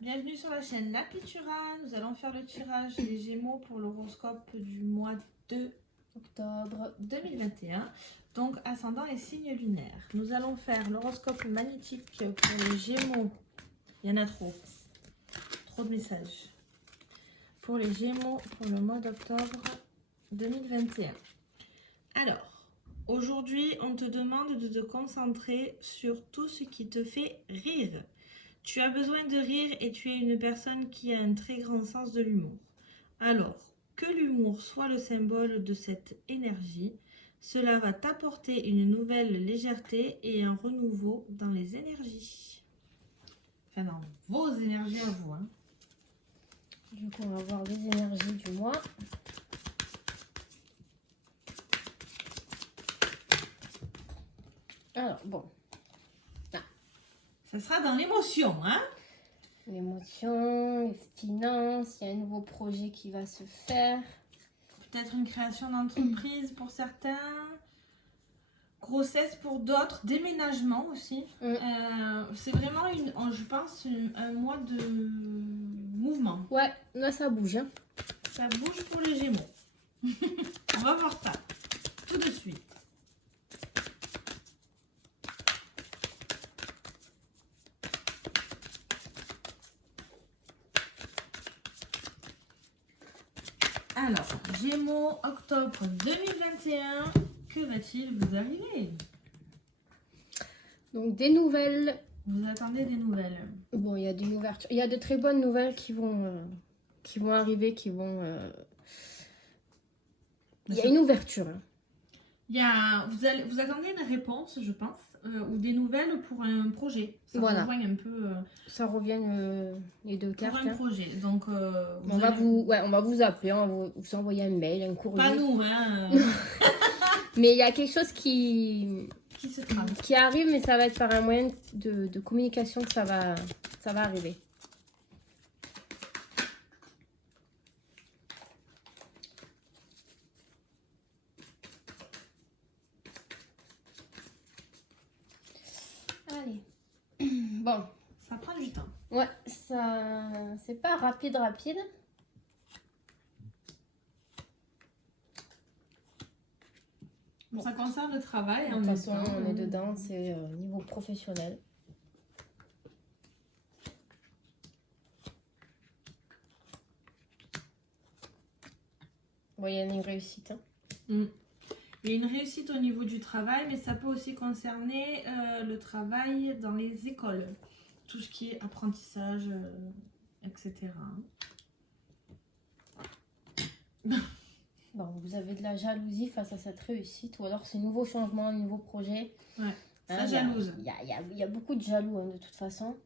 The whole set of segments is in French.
Bienvenue sur la chaîne Lapitura. Nous allons faire le tirage des Gémeaux pour l'horoscope du mois de octobre 2021. Donc ascendant et signe lunaire. Nous allons faire l'horoscope magnétique pour les Gémeaux. Il y en a trop. Trop de messages. Pour les Gémeaux pour le mois d'octobre 2021. Alors, aujourd'hui, on te demande de te concentrer sur tout ce qui te fait rire. Tu as besoin de rire et tu es une personne qui a un très grand sens de l'humour. Alors, que l'humour soit le symbole de cette énergie, cela va t'apporter une nouvelle légèreté et un renouveau dans les énergies. Enfin, dans vos énergies à vous. Hein. Du coup, on va voir les énergies du mois. Alors, bon. Ça sera dans l'émotion, hein? L'émotion, les finances, il y a un nouveau projet qui va se faire. Peut-être une création d'entreprise pour certains. Grossesse pour d'autres. Déménagement aussi. C'est vraiment, je pense, un mois de mouvement. Ouais, là ça bouge. Hein. Ça bouge pour les Gémeaux. On va voir ça tout de suite. Alors, Gémeaux, octobre 2021, que va-t-il vous arriver? Donc des nouvelles. Vous attendez des nouvelles? Bon, il y a des ouvertures. Il y a de très bonnes nouvelles qui vont arriver, qui vont... Il y a une ouverture. Hein. Vous attendez une réponse, je pense, ou des nouvelles pour un projet. Ça voilà. rejoint un peu... Ça revient les deux cartes. Pour un projet. Donc, on va vous appeler, on va vous envoyer un mail, un courrier. Pas nous, hein. Mais il y a quelque chose qui arrive, mais ça va être par un moyen de communication que ça va arriver. Allez. Bon. Ça prend du temps. Ouais, ça c'est pas rapide. Bon, ça concerne le travail. De toute façon, on est dedans, c'est niveau professionnel. Bon, il y a une réussite. Hein. Il y a une réussite au niveau du travail, mais ça peut aussi concerner le travail dans les écoles. Tout ce qui est apprentissage, etc. Bon, vous avez de la jalousie face à cette réussite, ou alors ce nouveau changement, un nouveau projet. Ouais, ça jalouse. Il y a beaucoup de jaloux, hein, de toute façon.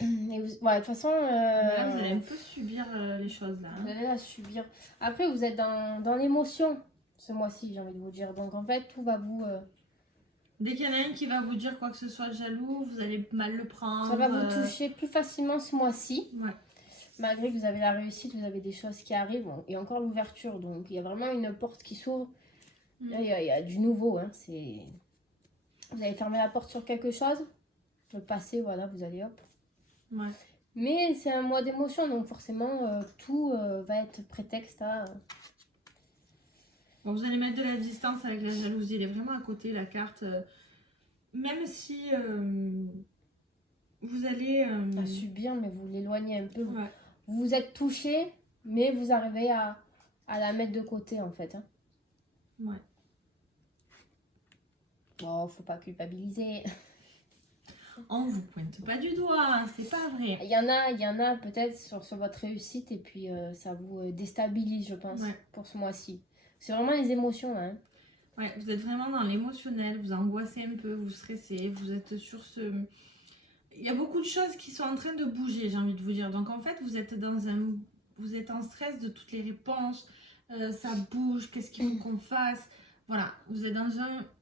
Et de toute façon... Là, vous allez un peu subir les choses, là. Hein. Vous allez la subir. Après, vous êtes dans l'émotion, ce mois-ci, j'ai envie de vous dire. Donc, en fait, tout va vous... Dès qu'il y en a un qui va vous dire quoi que ce soit de jaloux, vous allez mal le prendre. Ça va vous toucher plus facilement ce mois-ci. Ouais. Malgré que vous avez la réussite, vous avez des choses qui arrivent. Bon, et encore l'ouverture. Donc, il y a vraiment une porte qui s'ouvre. Là, il y a du nouveau. Hein. Vous allez fermer la porte sur quelque chose. Le passé, voilà, vous allez hop. Ouais. Mais c'est un mois d'émotion. Donc, forcément, tout va être prétexte à... Bon, vous allez mettre de la distance avec la jalousie. Elle est vraiment à côté, la carte. Même si vous allez... à subir, mais vous l'éloignez un peu. Ouais. Vous êtes touché, mais vous arrivez à la mettre de côté, en fait. Hein. Ouais. Bon, faut pas culpabiliser. On vous pointe pas du doigt, c'est pas vrai. Il y en a peut-être sur votre réussite, et puis ça vous déstabilise, je pense, pour ce mois-ci. C'est vraiment les émotions, hein. Ouais, vous êtes vraiment dans l'émotionnel, vous angoissez un peu, vous stressez, vous êtes sur ce... Il y a beaucoup de choses qui sont en train de bouger, j'ai envie de vous dire. Donc en fait, vous êtes en stress de toutes les réponses, ça bouge, qu'est-ce qu'il faut qu'on fasse. Voilà, vous êtes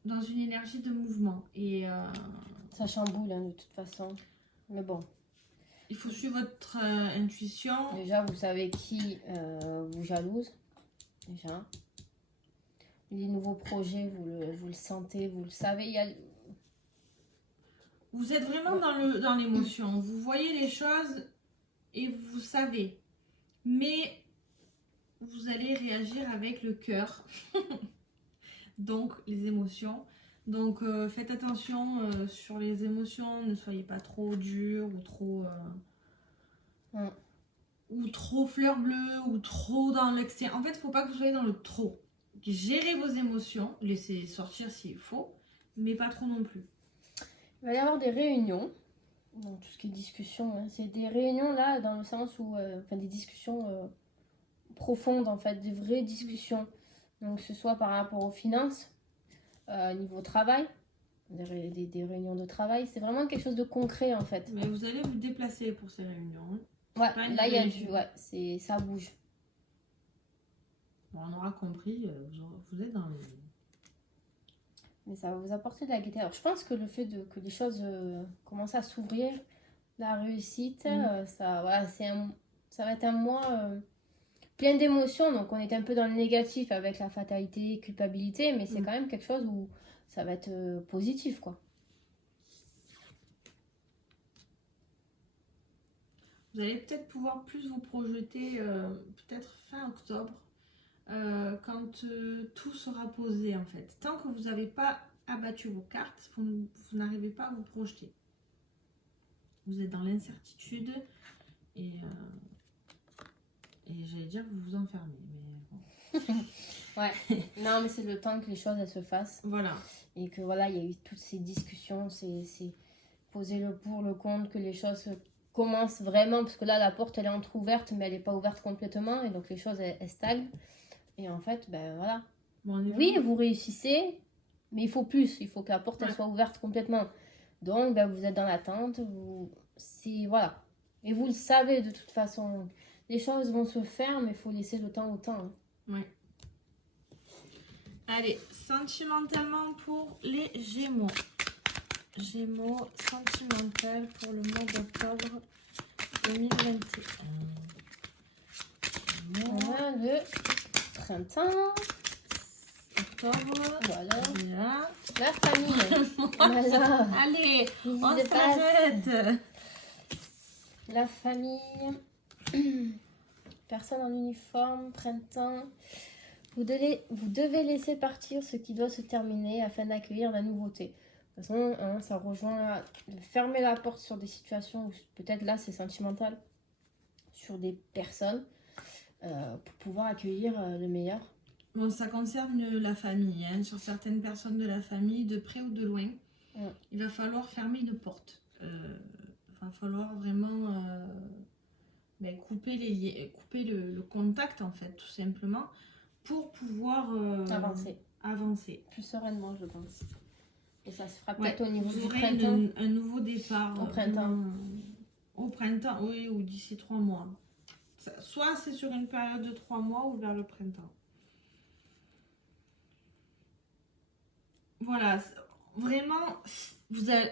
dans une énergie de mouvement. Et ça chamboule, hein, de toute façon. Mais bon. Il faut suivre votre intuition. Déjà, vous savez qui vous jalouse. Déjà. Les nouveaux projets, vous le sentez, vous le savez. Vous êtes vraiment dans l'émotion. Vous voyez les choses et vous savez. Mais vous allez réagir avec le cœur. Donc, les émotions. Donc, faites attention sur les émotions. Ne soyez pas trop dur ou trop... ou trop fleur bleue, ou trop dans l'excès. En fait, il ne faut pas que vous soyez dans le trop. Gérez vos émotions, laissez sortir s'il faut, mais pas trop non plus. Il va y avoir des réunions, donc tout ce qui est discussion, hein, c'est des réunions là dans le sens où, enfin des discussions profondes en fait, des vraies discussions. Donc que ce soit par rapport aux finances, niveau travail, des réunions de travail, c'est vraiment quelque chose de concret en fait. Mais vous allez vous déplacer pour ces réunions. Hein. Ouais, là il y a du, ouais, ça bouge. Bon, on aura compris, vous êtes dans le... Mais ça va vous apporter de la gaieté. Alors, je pense que le fait que les choses commencent à s'ouvrir, la réussite, ça, voilà, ça va être un mois plein d'émotions. Donc, on est un peu dans le négatif avec la fatalité, culpabilité, mais c'est quand même quelque chose où ça va être positif, quoi. Vous allez peut-être pouvoir plus vous projeter, peut-être fin octobre, quand tout sera posé en fait. Tant que vous n'avez pas abattu vos cartes, vous n'arrivez pas à vous projeter. Vous êtes dans l'incertitude et j'allais dire que vous vous enfermez. Mais bon. Ouais, non mais c'est le temps que les choses elles se fassent. Voilà. Et que voilà, il y a eu toutes ces discussions, c'est poser le pour, le contre, que les choses commencent vraiment, parce que là la porte elle est entrouverte mais elle n'est pas ouverte complètement et donc les choses elles stagnent. Et en fait, ben voilà. Bon, oui, vous réussissez, mais il faut plus. Il faut que la porte elle soit ouverte complètement. Donc, ben, vous êtes dans l'attente. Voilà. Et vous le savez de toute façon. Les choses vont se faire, mais il faut laisser le temps au temps. Hein. Oui. Allez, sentimentalement pour les Gémeaux. Gémeaux, sentimental pour le mois d'octobre 2021. On a le printemps. Octobre. Voilà. La famille. Voilà. Allez, on s'arrête. La famille. Personne en uniforme. Printemps. Vous devez laisser partir ce qui doit se terminer afin d'accueillir la nouveauté. De toute façon, hein, ça rejoint fermer la porte sur des situations où peut-être là c'est sentimental. Sur des personnes. Pour pouvoir accueillir le meilleur. Bon, ça concerne la famille, hein. Sur certaines personnes de la famille, de près ou de loin, il va falloir fermer une porte. Il va falloir vraiment couper le contact, en fait, tout simplement, pour pouvoir avancer. Plus sereinement, je pense. Et ça se fera peut-être au niveau du printemps. Un nouveau départ. Au printemps. Au printemps, oui, ou d'ici 3 mois. Soit c'est sur une période de 3 mois ou vers le printemps. Voilà, vraiment,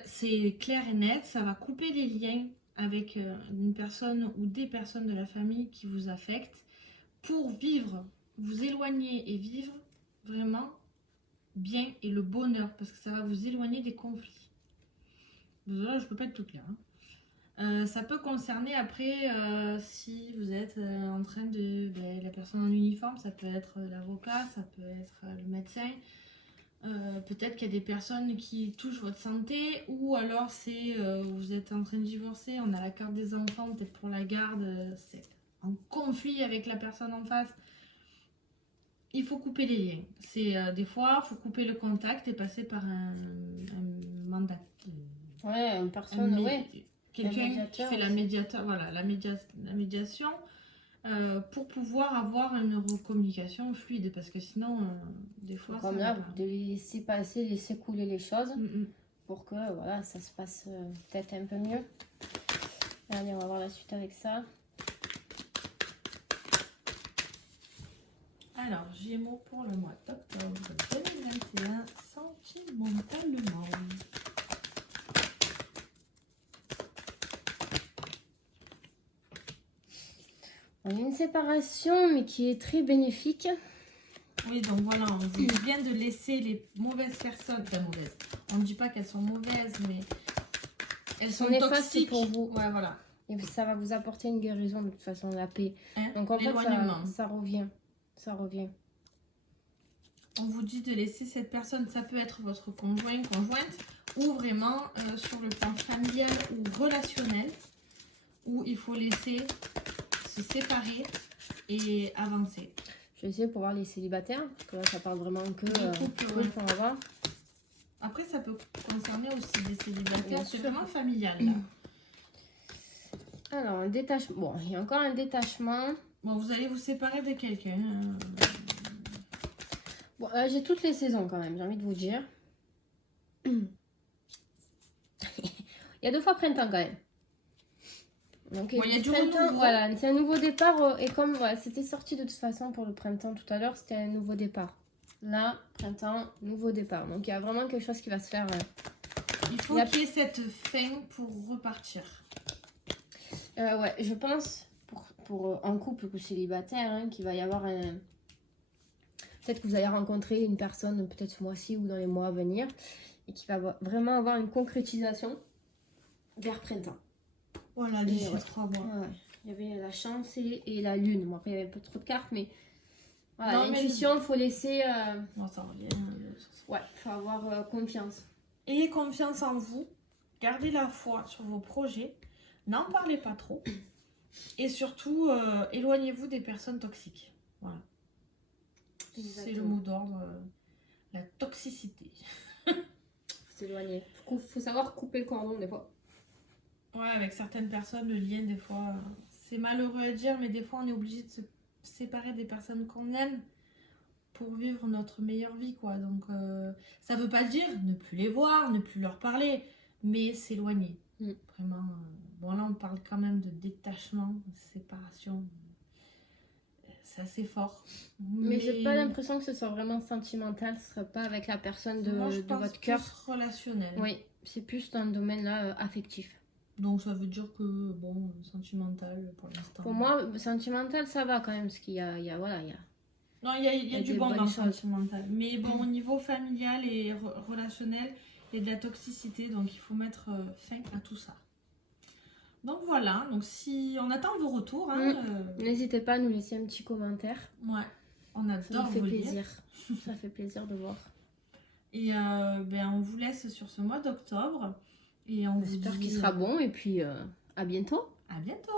c'est clair et net. Ça va couper les liens avec une personne ou des personnes de la famille qui vous affectent pour vivre, vous éloigner et vivre vraiment bien et le bonheur parce que ça va vous éloigner des conflits. Là, je peux pas être tout clair. Ça peut concerner après si vous êtes en train de... la personne en uniforme, ça peut être l'avocat, ça peut être le médecin. Peut-être qu'il y a des personnes qui touchent votre santé ou alors c'est vous êtes en train de divorcer, on a la carte des enfants, peut-être pour la garde, c'est en conflit avec la personne en face. Il faut couper les liens. C'est des fois, il faut couper le contact et passer par un mandat. Ouais, une personne, quelqu'un qui fait la médiation pour pouvoir avoir une communication fluide parce que sinon des fois comme là vous devez laisser passer, laisser couler les choses pour que voilà ça se passe peut-être un peu mieux. Allez, on va voir la suite avec ça. Alors Gémeaux pour le mois d'octobre 2021 sentimentalement. On a une séparation, mais qui est très bénéfique. Oui, donc voilà, on vous vient de laisser les mauvaises personnes. Enfin, mauvaises. On ne dit pas qu'elles sont mauvaises, mais elles sont sont néfastes toxiques pour vous. Ouais, voilà. Et ça va vous apporter une guérison de toute façon, la paix. Hein, Donc en fait, l'éloignement. ça revient. Ça revient. On vous dit de laisser cette personne, ça peut être votre conjoint, conjointe, ou vraiment sur le plan familial ou relationnel, où il faut laisser se séparer et avancer. Je vais essayer pour voir les célibataires, parce que là, ça parle vraiment que couple, couple, ouais. on va voir. Après, ça peut concerner aussi des célibataires, Bien c'est sûr. vraiment familial là. Alors, un détachement. Bon, il y a encore un détachement. Bon, vous allez vous séparer de quelqu'un. Bon, là, j'ai toutes les saisons quand même, j'ai envie de vous dire. Il y a 2 fois printemps quand même. Donc, Bon, il y a du printemps, renouveau. voilà, c'est un nouveau départ. Et comme voilà, c'était sorti de toute façon pour le printemps tout à l'heure, c'était un nouveau départ. Là, printemps, nouveau départ. Donc, il y a vraiment quelque chose qui va se faire. Il faut qu'il y ait cette fin pour repartir. Ouais, je pense, pour un couple ou célibataire, hein, qu'il va y avoir un... Peut-être que vous allez rencontrer une personne, peut-être ce mois-ci ou dans les mois à venir, et qui va vraiment avoir une concrétisation vers printemps. Voilà, d'ici 3 mois. Ouais. Il y avait la chance et la lune. Bon, après, il y avait un peu trop de cartes, mais voilà, Non, mais l'intuition, il faut laisser... Non, ça revient. Ouais, il faut avoir confiance. Ayez confiance en vous. Gardez la foi sur vos projets. N'en parlez pas trop. Et surtout, éloignez-vous des personnes toxiques. Voilà. C'est le mot d'ordre. La toxicité. Faut s'éloigner. Faut savoir couper le cordon des fois. Ouais, avec certaines personnes, le lien, des fois, c'est malheureux à dire, mais des fois, on est obligé de se séparer des personnes qu'on aime pour vivre notre meilleure vie, quoi. Donc, ça veut pas dire ne plus les voir, ne plus leur parler, mais s'éloigner. Vraiment. Bon, là, on parle quand même de détachement, de séparation. C'est assez fort. Mais j'ai pas l'impression que ce soit vraiment sentimental. Ce serait pas avec la personne de votre cœur. Plus relationnel. Oui, c'est plus dans le domaine là affectif. Donc ça veut dire que, bon, sentimental pour l'instant. Pour moi, sentimental, ça va quand même, parce qu'il y a, voilà, il y a... Non, il y a du des bon dans bonnes le choses. sentimental. Mais bon, au niveau familial et relationnel, il y a de la toxicité, donc il faut mettre fin à tout ça. Donc voilà, donc si on attend vos retours. Hein, N'hésitez pas à nous laisser un petit commentaire. Ouais, on Ça adore nous fait vous plaisir. lire. Ça fait plaisir de voir. Et on vous laisse sur ce mois d'octobre. Et on vous J'espère dit qu'il sera bon et puis à bientôt. à bientôt.